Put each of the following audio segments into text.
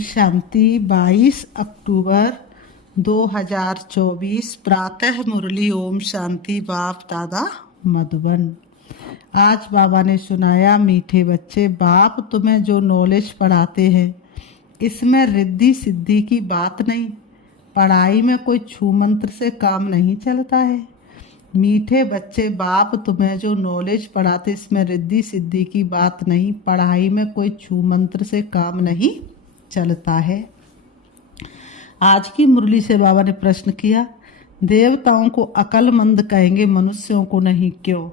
शांति। 22 अक्टूबर 2024 प्रातः मुरली। ओम शांति। बाप दादा मधुबन। आज बाबा ने सुनाया, मीठे बच्चे, बाप तुम्हें जो नॉलेज पढ़ाते हैं इसमें रिद्धि सिद्धि की बात नहीं। पढ़ाई में कोई छू मंत्र से काम नहीं चलता है। मीठे बच्चे, बाप तुम्हें जो नॉलेज पढ़ाते इसमें रिद्धि सिद्धि की बात नहीं। पढ़ाई में कोई छू मंत्र से काम नहीं चलता है। आज की मुरली से बाबा ने प्रश्न किया, देवताओं को अक्लमंद कहेंगे, मनुष्यों को नहीं, क्यों?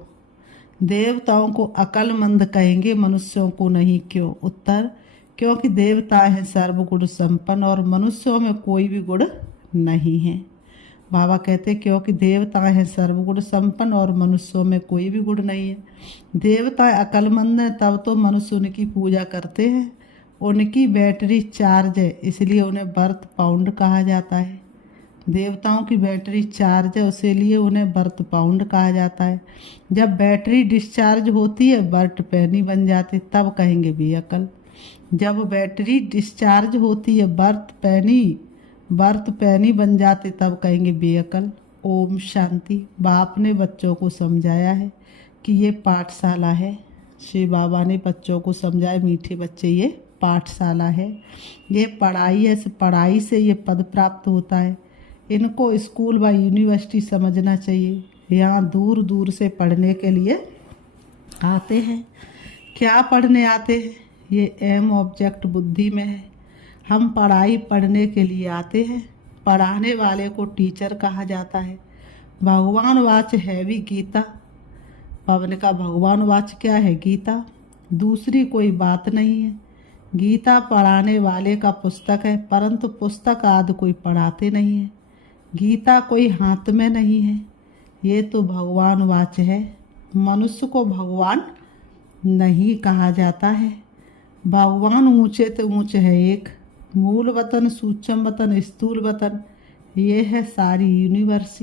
देवताओं को अक्लमंद कहेंगे, मनुष्यों को नहीं, क्यों? उत्तर, क्योंकि देवता हैं सर्वगुण संपन्न और मनुष्यों में कोई भी गुण नहीं है। बाबा कहते क्योंकि देवता हैं सर्वगुण संपन्न और मनुष्यों में कोई भी गुण नहीं है। देवता अक्लमंद हैं तब तो मनुष्य उनकी पूजा करते हैं। उनकी बैटरी चार्ज है इसलिए उन्हें बर्थ पाउंड कहा जाता है। देवताओं की बैटरी चार्ज है इसीलिए उन्हें बर्थ पाउंड कहा जाता है। जब बैटरी डिस्चार्ज होती है, बर्थ पैनी बन जाती, तब कहेंगे बेअक्ल। जब बैटरी डिस्चार्ज होती है, बर्थ पैनी बन जाते, तब कहेंगे बेअक्ल। ओम शांति। बाप ने बच्चों को समझाया है कि ये पाठशाला है। श्री बाबा ने बच्चों को समझाया, मीठे बच्चे, ये पाठशाला है, ये पढ़ाई है, इस पढ़ाई से ये पद प्राप्त होता है। इनको स्कूल व यूनिवर्सिटी समझना चाहिए। यहाँ दूर दूर से पढ़ने के लिए आते हैं। क्या पढ़ने आते हैं? ये एम ऑब्जेक्ट बुद्धि में है। हम पढ़ाई पढ़ने के लिए आते हैं। पढ़ाने वाले को टीचर कहा जाता है। भगवान वाच है भी गीता। बाबा ने कहा भगवान वाच क्या है? गीता, दूसरी कोई बात नहीं है। गीता पढ़ाने वाले का पुस्तक है, परंतु पुस्तक आदि कोई पढ़ाते नहीं है। गीता कोई हाथ में नहीं है। ये तो भगवान वाच है। मनुष्य को भगवान नहीं कहा जाता है। भगवान ऊंचे तो ऊंचे है एक, मूल वतन, सूक्ष्म वतन, स्थूल वतन, ये है सारी यूनिवर्स।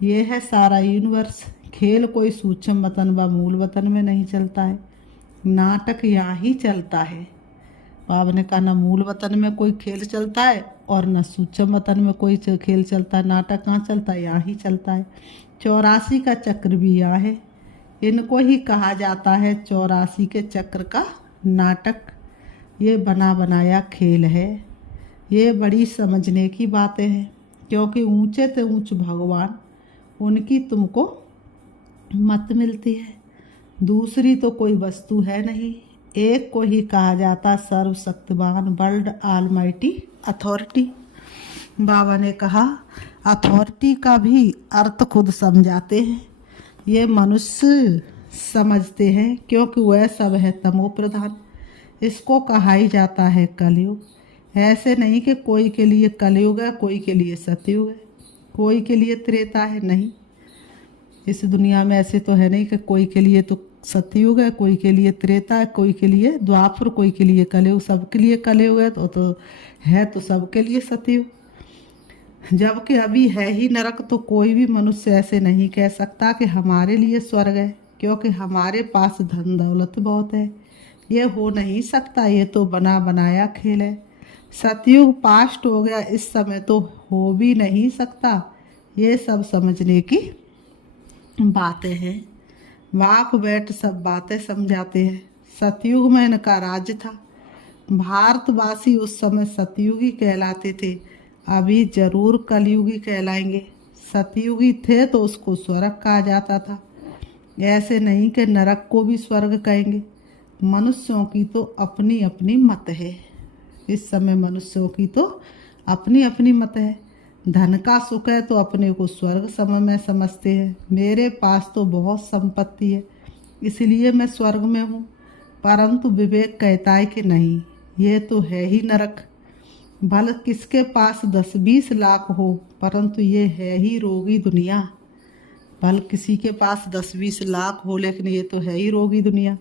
ये है सारा यूनिवर्स। खेल कोई सूक्ष्म वतन व मूल वतन में नहीं चलता है। नाटक यहाँ ही चलता है। बाबा ने कहा न मूल वतन में कोई खेल चलता है और न सूक्ष्म वतन में कोई खेल चलता है। नाटक कहाँ चलता है? यहाँ ही चलता है। 84 का चक्र भी यहाँ है। इनको ही कहा जाता है 84 के चक्र का नाटक। ये बना बनाया खेल है। ये बड़ी समझने की बातें हैं, क्योंकि ऊंचे से ऊंच भगवान, उनकी तुमको मत मिलती है। दूसरी तो कोई वस्तु है नहीं। एक को ही कहा जाता सर्वशक्तिमान, वर्ल्ड ऑलमाइटी अथॉरिटी। बाबा ने कहा अथॉरिटी का भी अर्थ खुद समझाते हैं। ये मनुष्य समझते हैं क्योंकि वह सब है तमो प्रधान। इसको कहा ही जाता है कलयुग। ऐसे नहीं कि कोई के लिए कलयुग है, कोई के लिए सतयुग है, कोई के लिए त्रेता है, नहीं। इस दुनिया में ऐसे तो है नहीं कि कोई के लिए तो सतयुग है, कोई के लिए त्रेता है, कोई के लिए द्वापर, कोई के लिए कलयुग। सबके लिए कलयुग है तो सबके लिए सतयुग। जबकि अभी है ही नरक, तो कोई भी मनुष्य ऐसे नहीं कह सकता कि हमारे लिए स्वर्ग है, क्योंकि हमारे पास धन दौलत बहुत है। ये हो नहीं सकता। ये तो बना बनाया खेल है। सतयुग पास्ट हो गया, इस समय तो हो भी नहीं सकता। ये सब समझने की बातें हैं। बाप बैठ सब बातें समझाते हैं। सतयुग में इनका राज्य था। भारतवासी उस समय सतयुगी कहलाते थे, अभी जरूर कलयुगी कहलाएंगे। सतयुगी थे तो उसको स्वर्ग कहा जाता था। ऐसे नहीं कि नरक को भी स्वर्ग कहेंगे। मनुष्यों की तो अपनी अपनी मत है। इस समय मनुष्यों की तो अपनी अपनी मत है। धन का सुख है तो अपने को स्वर्ग समय में समझते हैं। मेरे पास तो बहुत संपत्ति है इसलिए मैं स्वर्ग में हूँ, परंतु विवेक कहता है कि नहीं, ये तो है ही नरक। भले किसके पास 10-20 लाख हो, परंतु ये है ही रोगी दुनिया। भले किसी के पास 10-20 लाख हो, लेकिन ये तो है ही रोगी दुनिया।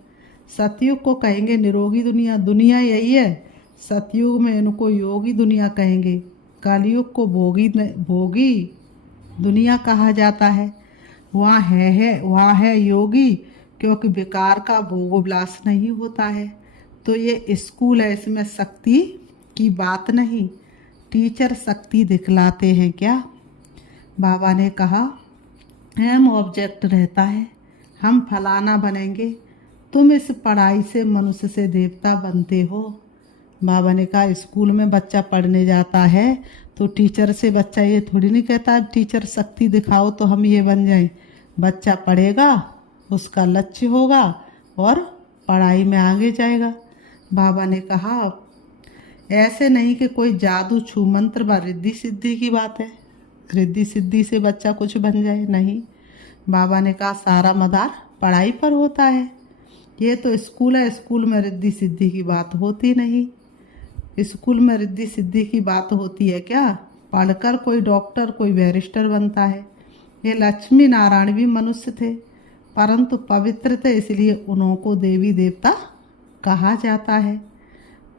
सतयुग को कहेंगे निरोगी दुनिया। दुनिया यही है। सतयुग में इनको योगी दुनिया कहेंगे। कलयुग को भोगी दुनिया कहा जाता है। वहाँ है योगी, क्योंकि विकार का भोग विलास नहीं होता है। तो ये स्कूल है, इसमें शक्ति की बात नहीं, टीचर शक्ति दिखलाते हैं क्या। बाबा ने कहा हम ऑब्जेक्ट रहता है, हम फलाना बनेंगे, तुम इस पढ़ाई से मनुष्य से देवता बनते हो। बाबा ने कहा स्कूल में बच्चा पढ़ने जाता है तो टीचर से बच्चा ये थोड़ी नहीं कहता अब टीचर शक्ति दिखाओ तो हम ये बन जाएं। बच्चा पढ़ेगा, उसका लक्ष्य होगा और पढ़ाई में आगे जाएगा। बाबा ने कहा ऐसे नहीं कि कोई जादू छू मंत्र व रिद्धि सिद्धि की बात है, रिद्धि सिद्धि से बच्चा कुछ बन जाए, नहीं। बाबा ने कहा सारा मदार पढ़ाई पर होता है, ये तो स्कूल है, स्कूल में रिद्धि सिद्धि की बात होती नहीं। स्कूल में रिद्धि सिद्धि की बात होती है क्या, पढ़कर कोई डॉक्टर कोई बैरिस्टर बनता है। ये लक्ष्मी नारायण भी मनुष्य थे परंतु पवित्र थे, इसलिए उनको देवी देवता कहा जाता है।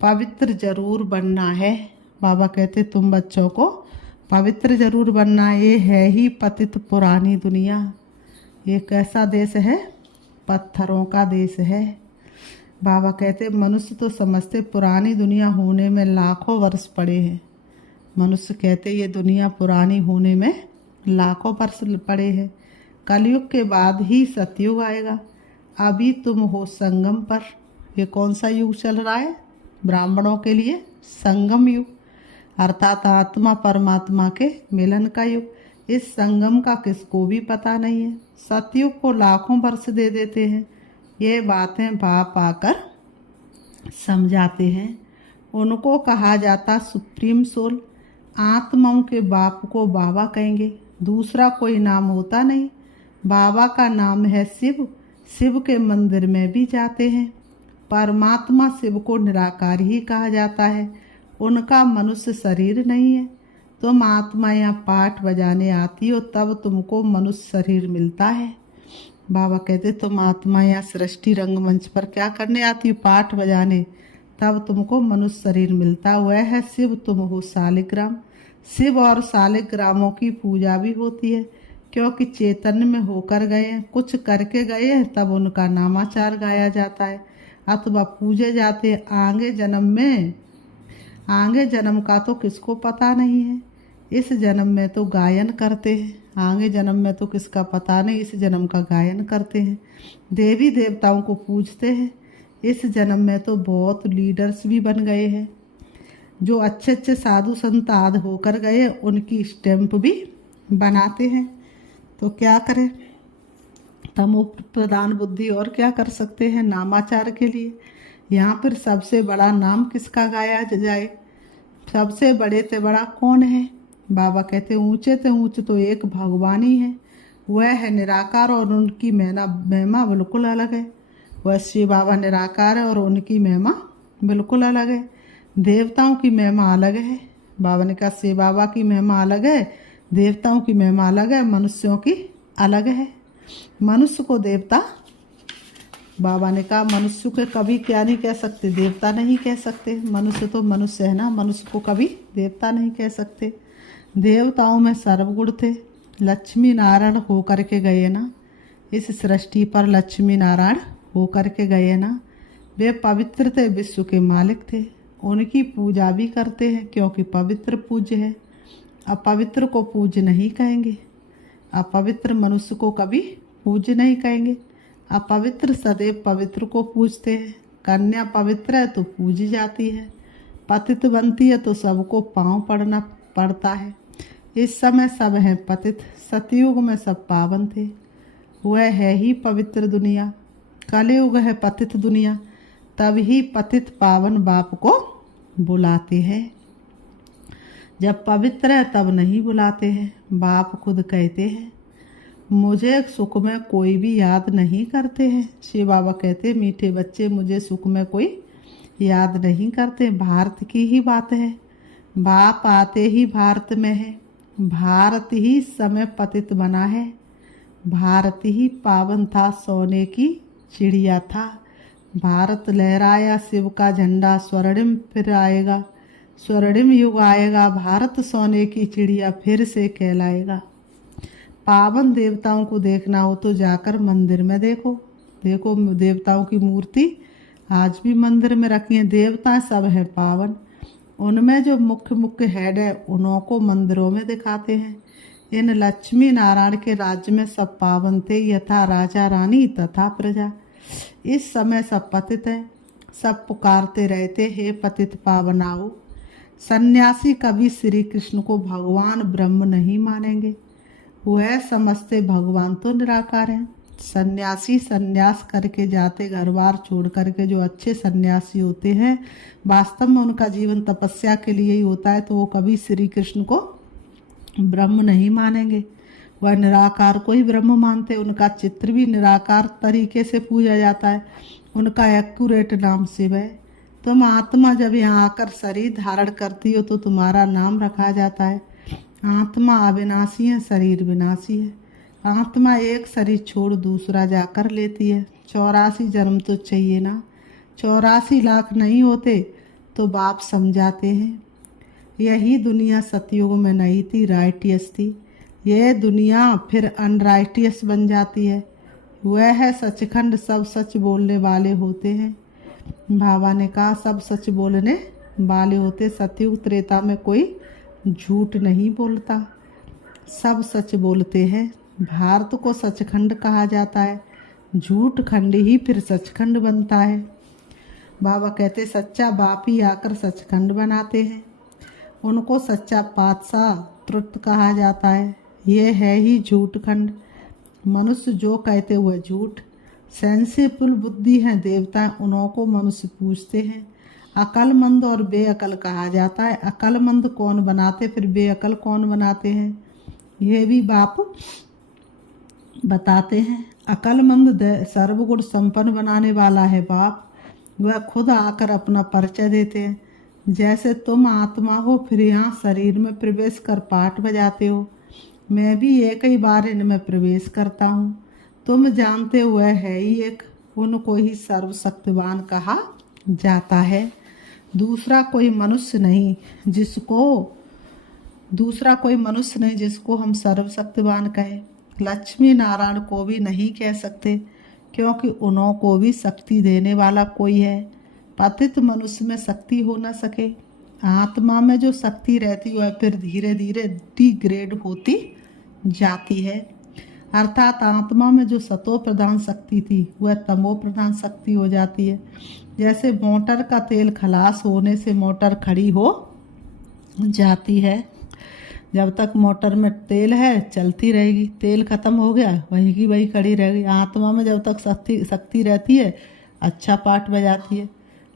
पवित्र जरूर बनना है। बाबा कहते तुम बच्चों को पवित्र जरूर बनना है। ये है ही पतित पुरानी दुनिया। ये कैसा देश है, पत्थरों का देश है। बाबा कहते मनुष्य तो समझते पुरानी दुनिया होने में लाखों वर्ष पड़े हैं। मनुष्य कहते ये दुनिया पुरानी होने में लाखों वर्ष पड़े हैं। कलयुग के बाद ही सतयुग आएगा। अभी तुम हो संगम पर। ये कौन सा युग चल रहा है, ब्राह्मणों के लिए संगम युग, अर्थात आत्मा परमात्मा के मिलन का युग। इस संगम का किसको भी पता नहीं है। सतयुग को लाखों वर्ष दे देते हैं। ये बातें बाप आकर समझाते हैं। उनको कहा जाता सुप्रीम सोल। आत्माओं के बाप को बाबा कहेंगे, दूसरा कोई नाम होता नहीं। बाबा का नाम है शिव। शिव के मंदिर में भी जाते हैं। परमात्मा शिव को निराकार ही कहा जाता है। उनका मनुष्य शरीर नहीं है। तुम आत्मा यहाँ पाठ बजाने आती हो तब तुमको मनुष्य शरीर मिलता है। बाबा कहते तुम आत्मा यहाँ सृष्टि रंगमंच पर क्या करने आती हो, पाठ बजाने, तब तुमको मनुष्य शरीर मिलता। वह है शिव, तुम हो शालिग्राम। शिव और शालिग्रामों की पूजा भी होती है क्योंकि चैतन्य में होकर गए हैं, कुछ करके गए हैं, तब उनका नामाचार गाया जाता है अथवा पूजे जाते हैं। आगे जन्म का तो किसको पता नहीं है। इस जन्म में तो गायन करते हैं, आगे जन्म में तो किसका पता नहीं, इस जन्म का गायन करते हैं। देवी देवताओं को पूजते हैं। इस जन्म में तो बहुत लीडर्स भी बन गए हैं। जो अच्छे अच्छे साधु संत आदि होकर गए उनकी स्टैंप भी बनाते हैं। तो क्या करें, तमो प्रधान बुद्धि और क्या कर सकते हैं नामाचार के लिए। यहाँ पर सबसे बड़ा नाम किसका गाया जाए, सबसे बड़े से बड़ा कौन है। बाबा कहते ऊंचे से ऊंच तो एक भगवान ही है, वह है निराकार और उनकी महिमा बिल्कुल अलग है। वह शिव बाबा निराकार है और उनकी महिमा बिल्कुल अलग है। देवताओं की महिमा अलग है। बाबा ने कहा शिव बाबा की महिमा अलग है, देवताओं की महिमा अलग है, मनुष्यों की अलग है। मनुष्य को देवता, बाबा ने कहा मनुष्य को कभी क्या नहीं कह सकते, देवता नहीं कह सकते। मनुष्य तो मनुष्य है ना, मनुष्य को कभी देवता नहीं कह सकते। देवताओं में सर्वगुण थे। लक्ष्मी नारायण होकर के गए ना, इस सृष्टि पर लक्ष्मी नारायण होकर के गए ना। वे पवित्र थे, विश्व के मालिक थे। उनकी पूजा भी करते हैं क्योंकि पवित्र पूज्य है। अपवित्र को पूज्य नहीं कहेंगे, अपवित्र मनुष्य को कभी पूज्य नहीं कहेंगे। अपवित्र सदैव पवित्र को पूजते हैं। कन्या पवित्र है तो पूजी जाती है, पतित बनती है तो सबको पांव पड़ना पड़ता है। इस समय सब हैं पतित, सतयुग में सब पावन थे। वह है ही पवित्र दुनिया। कलयुग है पतित दुनिया, तभी पतित पावन बाप को बुलाते हैं। जब पवित्र है तब नहीं बुलाते हैं। बाप खुद कहते हैं मुझे सुख में कोई भी याद नहीं करते हैं। शिव बाबा कहते मीठे बच्चे मुझे सुख में कोई याद नहीं करते। भारत की ही बात है, बाप आते ही भारत में है। भारत ही समय पतित बना है। भारत ही पावन था, सोने की चिड़िया था। भारत लहराया शिव का झंडा, स्वर्णिम फिर आएगा, स्वर्णिम युग आएगा। भारत सोने की चिड़िया फिर से कहलाएगा। पावन देवताओं को देखना हो तो जाकर मंदिर में देखो। देखो देवताओं की मूर्ति आज भी मंदिर में रखी है। देवता सब है पावन, उनमें जो मुख्य मुख्य हेड है उन्हों को मंदिरों में दिखाते हैं। इन लक्ष्मी नारायण के राज्य में सब पावन थे, यथा राजा रानी तथा प्रजा। इस समय सब पतित है, सब पुकारते रहते, हे पतित पावनाओ। सन्यासी कभी श्री कृष्ण को भगवान ब्रह्म नहीं मानेंगे, वह समझते भगवान तो निराकार हैं। सन्यासी सन्यास करके जाते, घर बार छोड़ करके जो अच्छे सन्यासी होते हैं, वास्तव में उनका जीवन तपस्या के लिए ही होता है, तो वो कभी श्री कृष्ण को ब्रह्म नहीं मानेंगे, वह निराकार को ही ब्रह्म मानते। उनका चित्र भी निराकार तरीके से पूजा जाता है। उनका एक्यूरेट नाम शिव है। तुम आत्मा जब यहाँ आकर शरीर धारण करती हो तो तुम्हारा नाम रखा जाता है। आत्मा अविनाशी है, शरीर विनाशी है। आत्मा एक शरीर छोड़ दूसरा जाकर लेती है। 84 जन्म तो चाहिए ना, 84 लाख नहीं होते तो बाप समझाते हैं। यही दुनिया सतयुग में नहीं थी, राइटियस थी। यह दुनिया फिर अनराइटियस बन जाती है। वह है सचखंड, सब सच बोलने वाले होते हैं। बाबा ने कहा सब सच बोलने वाले होते। सतयुग त्रेता में कोई झूठ नहीं बोलता, सब सच बोलते हैं। भारत को सचखंड कहा जाता है, झूठ खंड ही फिर सचखंड बनता है। बाबा कहते सच्चा बाप ही आकर सचखंड बनाते हैं। उनको सच्चा पातशाह त्रुट कहा जाता है। ये है ही झूठ खंड। मनुष्य जो कहते हुए झूठ। सेंसिबल बुद्धि है देवता, उन्हों को मनुष्य पूछते हैं। अकलमंद और बेअकल कहा जाता है। अकलमंद कौन बनाते, फिर बेअकल कौन बनाते हैं, ये भी बाप बताते हैं। अकलमंद सर्वगुण संपन्न बनाने वाला है बाप। वह खुद आकर अपना परिचय देते हैं। जैसे तुम आत्मा हो, फिर यहाँ शरीर में प्रवेश कर पाठ बजाते हो, मैं भी एक ही बार इनमें प्रवेश करता हूँ। तुम जानते हो वह है ही एक, उनको ही सर्वशक्तिवान कहा जाता है। दूसरा कोई मनुष्य नहीं जिसको हम सर्वशक्तिवान कहें। लक्ष्मी नारायण को भी नहीं कह सकते, क्योंकि उन्हों को भी शक्ति देने वाला कोई है। पतित मनुष्य में शक्ति हो न सके। आत्मा में जो शक्ति रहती वह फिर धीरे धीरे डिग्रेड होती जाती है। अर्थात आत्मा में जो सतो प्रधान शक्ति थी वह तमो प्रधान शक्ति हो जाती है। जैसे मोटर का तेल खलास होने से मोटर खड़ी हो जाती है। जब तक मोटर में तेल है चलती रहेगी, तेल खत्म हो गया वहीं की वहीं खड़ी रहेगी। आत्मा में जब तक शक्ति रहती है अच्छा पाठ बजाती है।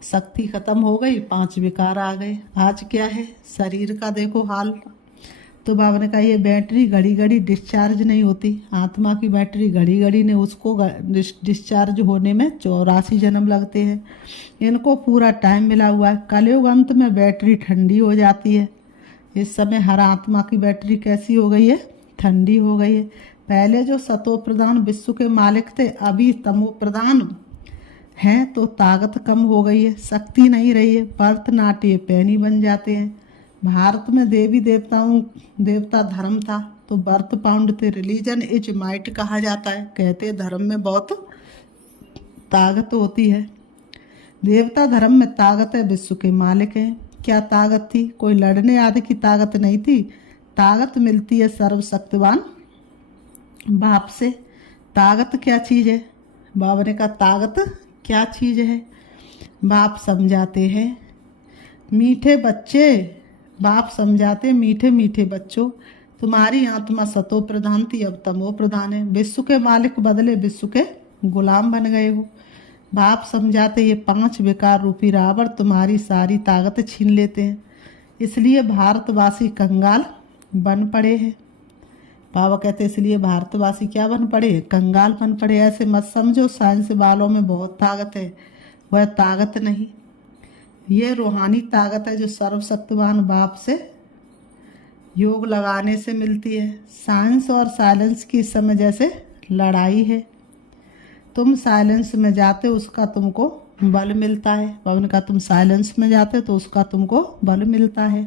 शक्ति खत्म हो गई, 5 विकार आ गए। आज क्या है शरीर का देखो हाल। तो बाबा ने कहा ये बैटरी घड़ी घड़ी डिस्चार्ज नहीं होती। आत्मा की बैटरी घड़ी घड़ी ने उसको डिस्चार्ज होने में 84 जन्म लगते हैं। इनको पूरा टाइम मिला हुआ है। कलयुग अंत में बैटरी ठंडी हो जाती है। इस समय हर आत्मा की बैटरी कैसी हो गई है, ठंडी हो गई है। पहले जो सतो प्रधान विश्व के मालिक थे, अभी तमो प्रधान हैं, तो ताकत कम हो गई है, शक्ति नहीं रही है। भरतनाट्य पैनी बन जाते हैं। भारत में देवी देवता धर्म था तो बर्थ पाउंड थे। रिलीजन इज माइट कहा जाता है। कहते धर्म में बहुत ताकत होती है। देवता धर्म में ताकत है, विश्व के मालिक हैं। क्या ताकत थी, कोई लड़ने आदि की ताकत नहीं थी। ताकत मिलती है सर्वशक्तिवान बाप से। ताकत क्या चीज़ है, बाबा ने कहा ताकत क्या चीज़ है। बाप समझाते हैं। मीठे बच्चे, बाप समझाते मीठे मीठे बच्चों, तुम्हारी आत्मा सतो प्रधान थी, अब तमो प्रधान है। विश्व के मालिक बदले विश्व के गुलाम बन गए हो। बाप समझाते ये 5 विकार रूपी रावण तुम्हारी सारी ताकत छीन लेते हैं, इसलिए भारतवासी कंगाल बन पड़े हैं। बाबा कहते इसलिए भारतवासी क्या बन पड़े, कंगाल बन पड़े। ऐसे मत समझो साइंस वालों में बहुत ताकत है, वह ताकत नहीं। ये रूहानी ताकत है जो सर्वशक्तिवान बाप से योग लगाने से मिलती है। साइंस और साइलेंस की इस समय जैसे लड़ाई है। तुम साइलेंस में जाते उसका तुमको बल मिलता है। बाबा का तुम साइलेंस में जाते तो उसका तुमको बल मिलता है,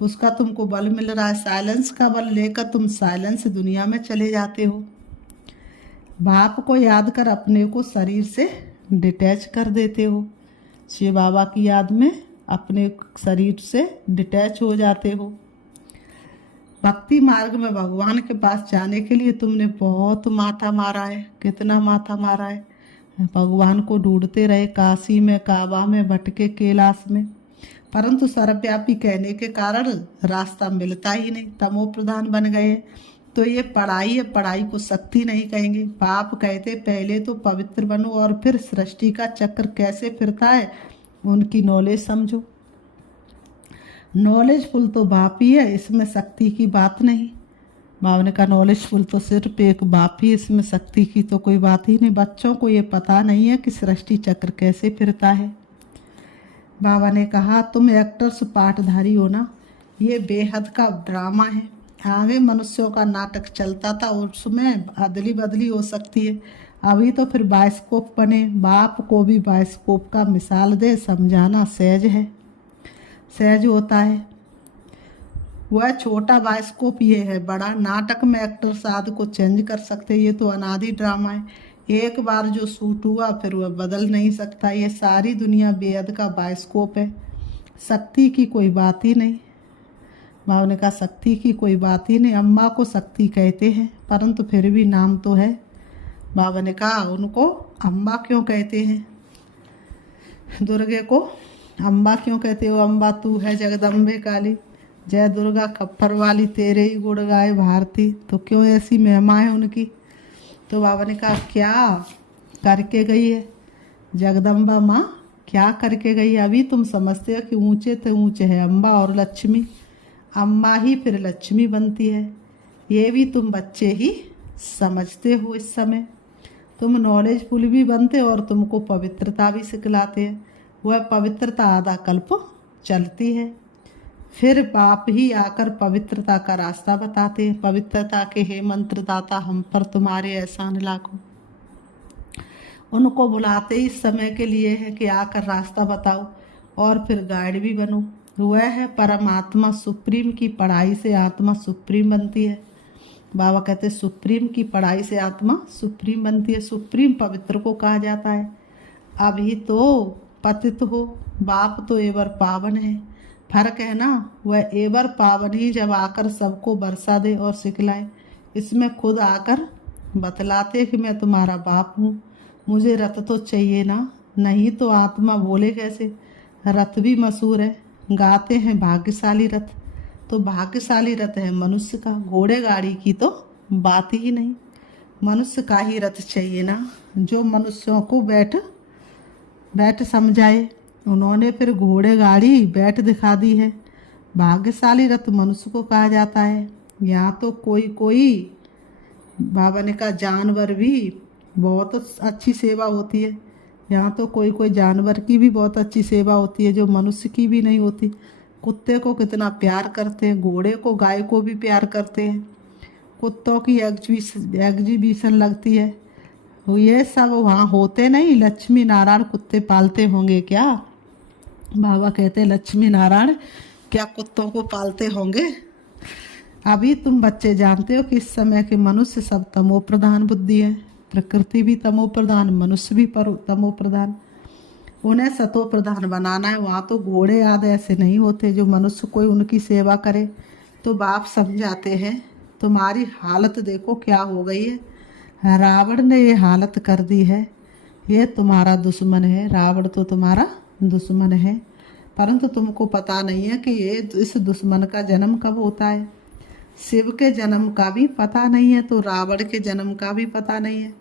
उसका तुमको बल मिल रहा है। साइलेंस का बल लेकर तुम साइलेंस दुनिया में चले जाते हो। बाप को याद कर अपने को शरीर से डिटैच कर देते हो। शिव बाबा की याद में अपने शरीर से डिटैच हो जाते हो। भक्ति मार्ग में भगवान के पास जाने के लिए तुमने बहुत माथा मारा है। कितना माथा मारा है, भगवान को ढूंढते रहे, काशी में, काबा में, भटके कैलाश में, परंतु सर्वव्यापी कहने के कारण रास्ता मिलता ही नहीं, तमो प्रधान बन गए। तो ये पढ़ाई है, पढ़ाई को शक्ति नहीं कहेंगे। बाप कहते पहले तो पवित्र बनो और फिर सृष्टि का चक्र कैसे फिरता है उनकी नॉलेज समझो। नॉलेजफुल तो बाप ही है, इसमें शक्ति की बात नहीं। बाप ने कहा नॉलेजफुल तो सिर्फ एक बाप ही, इसमें शक्ति की तो कोई बात ही नहीं। बच्चों को ये पता नहीं है कि सृष्टि चक्र कैसे फिरता है। बाबा ने कहा तुम एक्टर्स पाठधारी हो ना, ये बेहद का ड्रामा है। आगे मनुष्यों का नाटक चलता था, उसमें अदली बदली हो सकती है। अभी तो फिर बायोस्कोप बने। बाप को भी बायोस्कोप का मिसाल दे, समझाना सहज है, सहज होता है। वह छोटा बायोस्कोप ये है बड़ा। नाटक में एक्टर साध को चेंज कर सकते, ये तो अनादि ड्रामा है। एक बार जो शूट हुआ फिर वह बदल नहीं सकता। ये सारी दुनिया बेहद का बायोस्कोप है, शक्ति की कोई बात ही नहीं। बाबा ने कहा शक्ति की कोई बात ही नहीं। अम्मा को शक्ति कहते हैं, परंतु फिर भी नाम तो है। बाबा ने कहा उनको अम्बा क्यों कहते हैं, दुर्गे को अम्बा क्यों कहते हो? अम्बा तू है जगदम्बे काली, जय दुर्गा खप्पर वाली, तेरे ही गुण गाए भारती। तो क्यों ऐसी महिमा है उनकी? तो बाबा ने कहा क्या करके गई है जगदम्बा माँ, क्या करके गई है? अभी तुम समझते हो कि ऊंचे तो ऊंचे है अम्बा और लक्ष्मी, अम्बा ही फिर लक्ष्मी बनती है। ये भी तुम बच्चे ही समझते हो। इस समय तुम नॉलेजफुल भी बनते और तुमको पवित्रता भी सिखलाते हैं। वह पवित्रता आधा कल्प चलती है, फिर बाप ही आकर पवित्रता का रास्ता बताते हैं। पवित्रता के हे मंत्रदाता, हम पर तुम्हारे एहसान लाखों। उनको बुलाते इस समय के लिए है कि आकर रास्ता बताओ और फिर गाइड भी बनो। वह है परमात्मा सुप्रीम की पढ़ाई से आत्मा सुप्रीम बनती है। बाबा कहते सुप्रीम की पढ़ाई से आत्मा सुप्रीम बनती है। सुप्रीम पवित्र को कहा जाता है। अभी तो पतित हो, बाप तो एवर पावन है। फर्क है ना, वह एवर पावन ही जब आकर सबको बरसा दे और सिखलाए। इसमें खुद आकर बतलाते कि मैं तुम्हारा बाप हूँ, मुझे रथ तो चाहिए ना, नहीं तो आत्मा बोले कैसे? रथ भी मशहूर है, गाते हैं भाग्यशाली रथ। तो भाग्यशाली रथ है मनुष्य का, घोड़े गाड़ी की तो बात ही नहीं। मनुष्य का ही रथ चाहिए ना, जो मनुष्यों को बैठ समझाए। उन्होंने फिर घोड़े गाड़ी बैठ दिखा दी है। भाग्यशाली रथ मनुष्य को कहा जाता है। यहाँ तो कोई बाबा ने कहा जानवर भी बहुत अच्छी सेवा होती है। यहाँ तो कोई जानवर की भी बहुत अच्छी सेवा होती है जो मनुष्य की भी नहीं होती। कुत्ते को कितना प्यार करते हैं, घोड़े को, गाय को भी प्यार करते हैं। कुत्तों की एग्जीबिशन लगती है, ये सब वहाँ होते नहीं। लक्ष्मी नारायण कुत्ते पालते होंगे क्या? बाबा कहते लक्ष्मी नारायण क्या कुत्तों को पालते होंगे? अभी तुम बच्चे जानते हो कि इस समय के मनुष्य सब तमो प्रधान बुद्धि है। प्रकृति भी तमो प्रधान, मनुष्य भी तमो प्रधान। उन्हें सतो प्रधान बनाना है। वहाँ तो घोड़े आदि ऐसे नहीं होते जो मनुष्य कोई उनकी सेवा करे। तो बाप समझाते हैं तुम्हारी हालत देखो क्या हो गई है। रावण ने ये हालत कर दी है, ये तुम्हारा दुश्मन है। रावण तो तुम्हारा दुश्मन है, परंतु तुमको पता नहीं है कि ये इस दुश्मन का जन्म कब होता है। शिव के जन्म का भी पता नहीं है तो रावण के जन्म का भी पता नहीं है।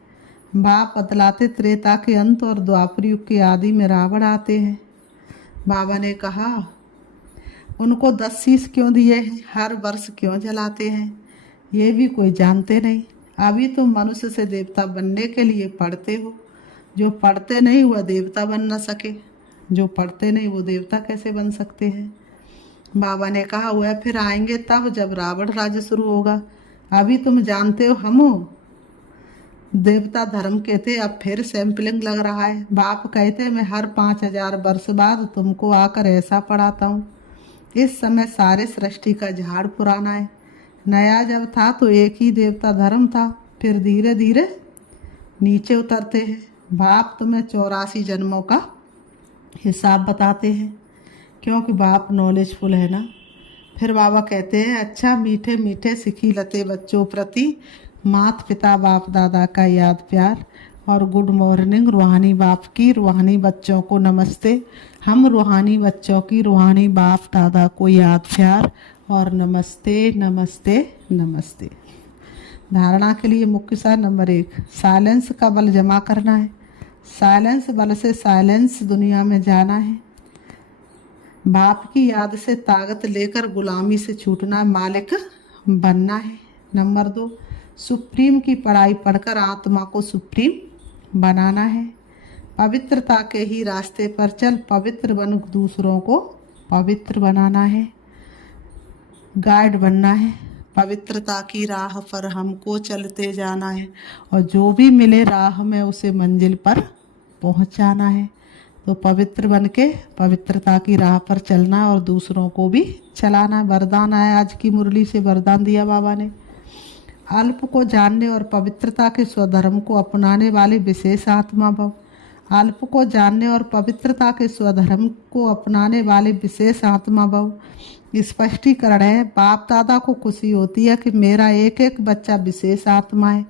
बाप बतलाते त्रेता के अंत और द्वापर युग के आदि में रावण आते हैं। बाबा ने कहा उनको 10 शीश क्यों दिए हैं, हर वर्ष क्यों जलाते हैं, ये भी कोई जानते नहीं। अभी तो मनुष्य से देवता बनने के लिए पढ़ते हो। जो पढ़ते नहीं वह देवता बन न सके, जो पढ़ते नहीं वो देवता कैसे बन सकते हैं? बाबा ने कहा वह फिर आएंगे तब जब रावण राज्य शुरू होगा। अभी तुम जानते हो हम देवता धर्म के थे, अब फिर सैंपलिंग लग रहा है। बाप कहते मैं हर 5000 वर्ष बाद तुमको आकर ऐसा पढ़ाता हूँ। इस समय सारे सृष्टि का झाड़ पुराना है। नया जब था तो एक ही देवता धर्म था, फिर धीरे धीरे नीचे उतरते हैं। बाप तुम्हें 84 जन्मों का हिसाब बताते हैं क्योंकि बाप नॉलेजफुल है ना। फिर बाबा कहते हैं, अच्छा मीठे मीठे सिखी लते बच्चों प्रति मात पिता बाप दादा का याद प्यार और गुड मॉर्निंग रूहानी बाप की रूहानी बच्चों को नमस्ते। हम रूहानी बच्चों की रूहानी बाप दादा को याद प्यार और नमस्ते नमस्ते नमस्ते। धारणा के लिए मुख्य सार नंबर 1, साइलेंस का बल जमा करना है। साइलेंस बल से साइलेंस दुनिया में जाना है। बाप की याद से ताकत लेकर गुलामी से छूटना, मालिक बनना है। नंबर 2, सुप्रीम की पढ़ाई पढ़कर आत्मा को सुप्रीम बनाना है। पवित्रता के ही रास्ते पर चल, पवित्र बन दूसरों को पवित्र बनाना है। गाइड बनना है। पवित्रता की राह पर हमको चलते जाना है और जो भी मिले राह में उसे मंजिल पर पहुंचाना है। तो पवित्र बन के पवित्रता की राह पर चलना और दूसरों को भी चलाना। वरदान आया आज की मुरली से, वरदान दिया बाबा ने। अल्प को जानने और पवित्रता के स्वधर्म को अपनाने वाले विशेष आत्मा भव। अल्प को जानने और पवित्रता के स्वधर्म को अपनाने वाले विशेष आत्मा भव। स्पष्टीकरण है, बाप दादा को खुशी होती है कि मेरा एक एक बच्चा विशेष आत्मा है,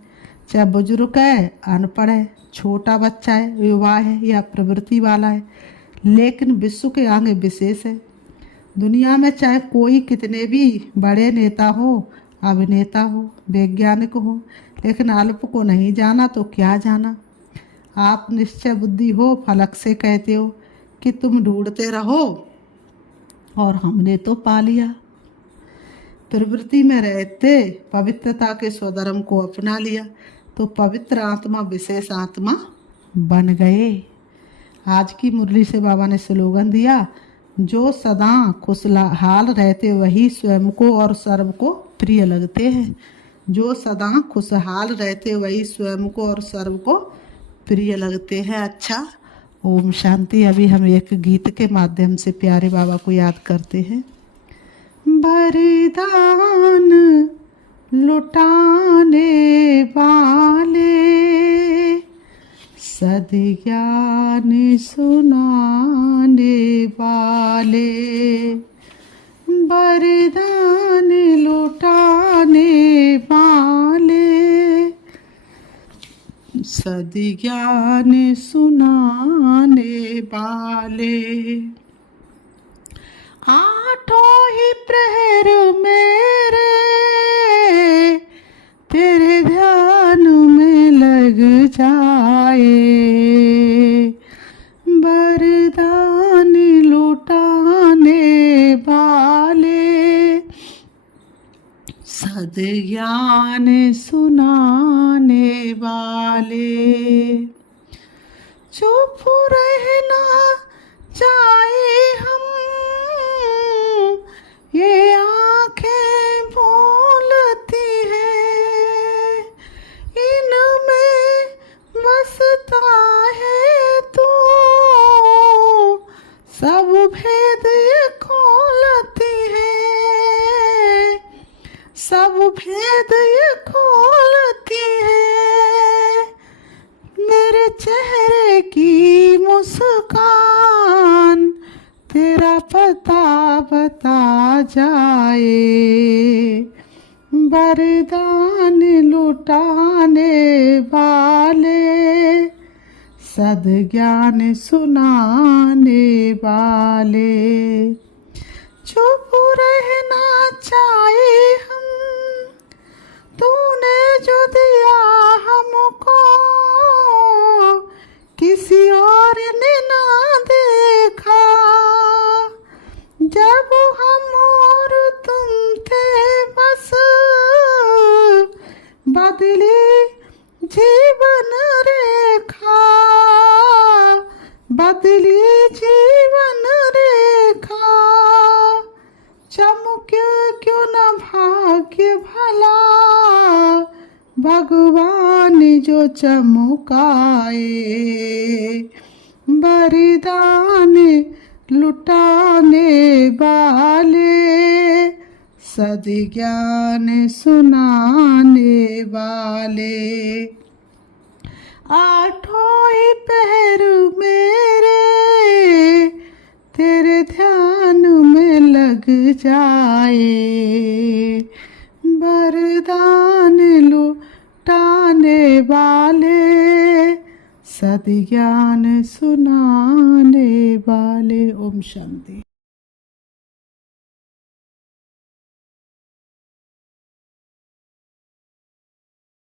चाहे बुजुर्ग है, अनपढ़ है, छोटा बच्चा है, युवा है या प्रवृत्ति वाला है, लेकिन विश्व के आगे विशेष है। दुनिया में चाहे कोई कितने भी बड़े नेता हो, अभिनेता हो, वैज्ञानिक हो, लेकिन अल्प को नहीं जाना तो क्या जाना। आप निश्चय बुद्धि हो, फलक से कहते हो कि तुम ढूंढते रहो और हमने तो पा लिया। प्रवृत्ति में रहते पवित्रता के स्वधर्म को अपना लिया तो पवित्र आत्मा विशेष आत्मा बन गए। आज की मुरली से बाबा ने स्लोगन दिया, जो सदा खुशहाल रहते वही स्वयं को और सर्व को प्रिय लगते हैं। जो सदा खुशहाल रहते वही स्वयं को और सर्व को प्रिय लगते हैं। अच्छा, ओम शांति। अभी हम एक गीत के माध्यम से प्यारे बाबा को याद करते हैं। वरदान लुटाने वाले, सद्ज्ञान सुनाने वाले, वरदान लुटाने वाले, सद्ज्ञान सुनाने वाले। आठों ही प्रहर मेरे तेरे ध्यान में लग जाए, वरदान लुटाने वाले, सद्ज्ञान सुनाने वाले। चुप रहना चाहे हम, ये आंखें बोलती है, इनमें बसता है तू, सब भेद ये खोलती है, सब भेद ये खोलती है। मेरे चेहरे की मुस्कान तेरा पता बता जाए, वरदान लुटाने वाले, सद्ज्ञान सुनाने वाले। चुप रहना चाहे हम, तूने जो दिया हमको, किसी और ने ना देखा। जब हम और तुम थे बस, बदली जीवन रेखा, बदली जीवन रेखा। चमके क्यों न भाग्य भला, भगवान जो चमकाए, वरदान लुटाने वाले, सद्ज्ञान सुनाने वाले। आठों ही पहर मेरे तेरे ध्यान जाए, वरदान लुटाने वाले, सद्ज्ञान सुनाने वाले। ओम शांति।